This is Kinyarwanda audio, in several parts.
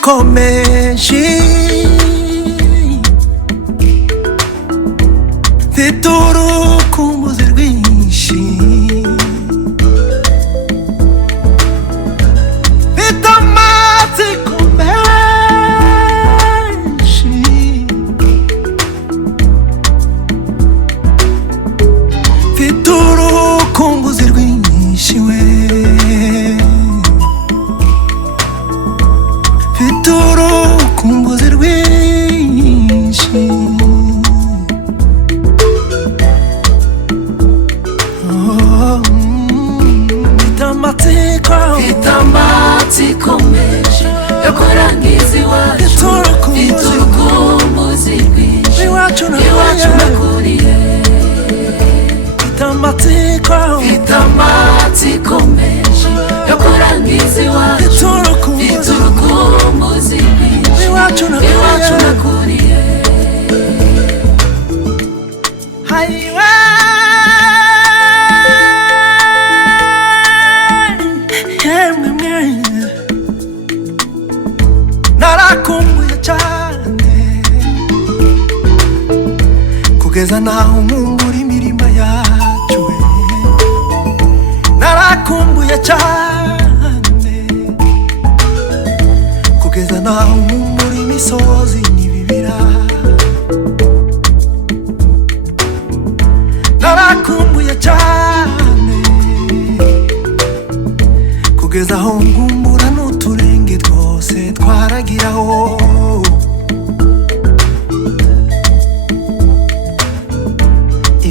ikomeje mfite urukumbuzi rwinshi mfite amatsiko menshi mfite urukumbuzi rwinshi we mfite urukumbuzi rwinshi mfite amatsiko menshi yo kurangiza iwacu mfite urukumbuzi rwinshi iwacu nakuriye mfite amatsiko menshi yo kurangiza iwacu mfite urukumbuzi rwinshi iwacu nakuriye narakumbuye cyane kugeza naho nkumbura imirima yacu narakumbuye cyane kugeza naho nkumbura imisozi n'ibibira narakumbuye cyane kugeza aho nkumbura n'uturenge twose twaragiraho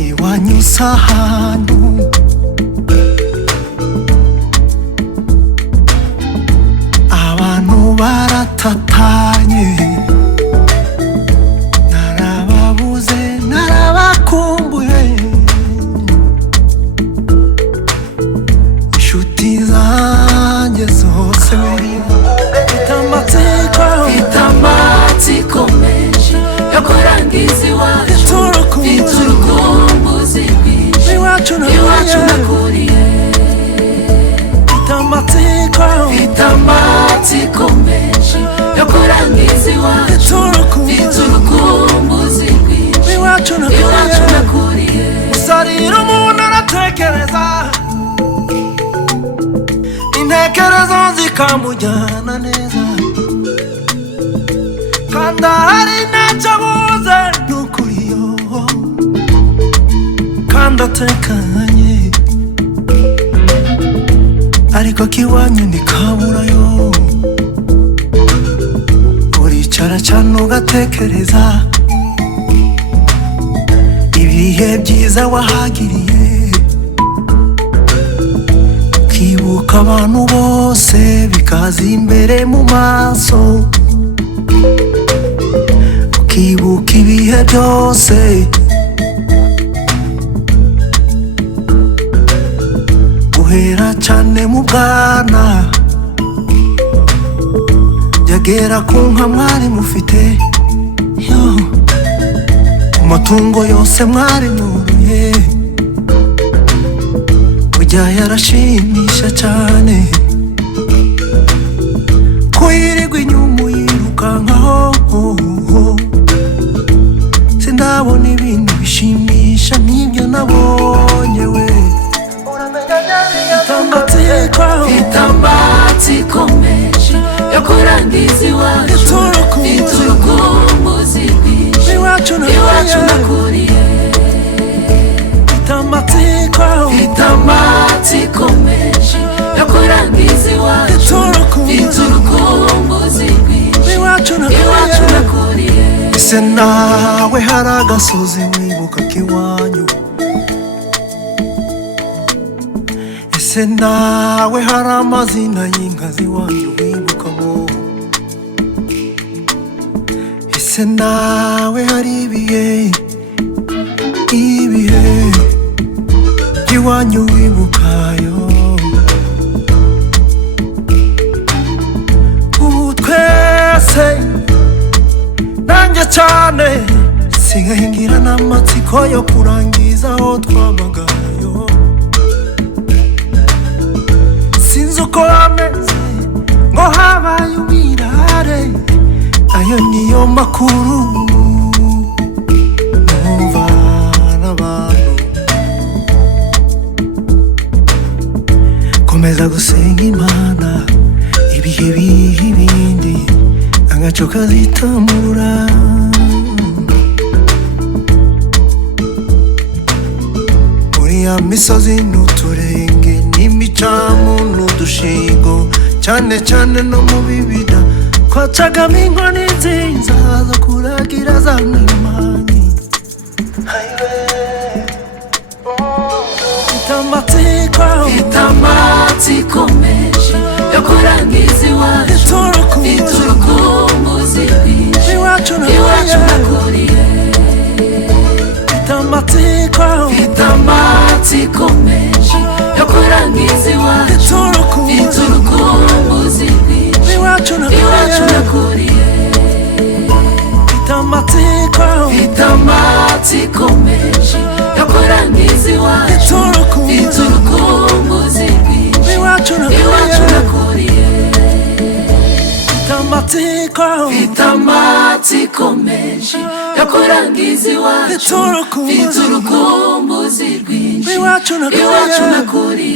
iwanyu sahantu abantu baratatanye narababuze narabakumbuye inshuti zanjye zose mfite amatsiko menshi yo kurangiza iwacu mfite urukumbuzi rwinshi iwacu nakuriye mfite amatsiko menshi yo kurangiza iwacu mfite urukumbuzi rwinshi iwacu nakuriye usarira umuntu aratekereza intekerezo zikamujyana neza kandi hari ntacyo abuze n'ukuriyo kandi atekanye ariko akiwanyu ntikaburayo uricara cyane ugatekereza ibihe byiza wahagiriye ukibuka abantu bose bikaza imbere mu maso ukibuka ibihe byose guhera cyane mu bwana byagera ku nka mwari mufite ku matungo yose mwari mworoye burya yarashimisha cyane kuyirirwa inyuma uyirukankaho sindabona ibintu bishimisha nk'ibyo nabonye we mfite amatsiko menshi yo kurangiza iwacu mfite urukumbuzi rwinshi iwacu nakuriye mfite amatsiko menshi yo kurangiza iwacu mfite urukumbuzi rwinshi iwacu nakuriye ese nawe hari agasozi wibuka k'iwanyu ese nawe hari amazina y'inka z'iwanyu wibukamo ese nawe hari ibihe by'iwanyu wibukayo ubu twese nanjye cyane sigaye ngira n'amatsiko yo kurangiza aho twabagayo sinzi uko hameze ngo habaye ubwira kare, ayo niyo makuru numva n'abantu. Komeza gusenga Imana, ibihe biha ibindi, agaco kazitamura. Muri ya misozi n'uturenge, n'imicamu n'udushingo, cyane cyane no mu bibida kwacagamo inkoni nziza zo kuragira za mwimanyi. Itamatsiko menshi yo kurangiza iwacu, urukumbuzi rwinshi iwacu nakuriye. Itamatsiko menshi yo kurangiza iwacu, urukumbuzi rwinshi iwacu nakuriye. Itamatsiko menshi yo kurangiza iwacu, urukumbuzi rwinshi iwacu nakuriye. Itamatsiko menshi yo kurangiza iwacu, urukumbuzi rwinshi iwacu nakuriye.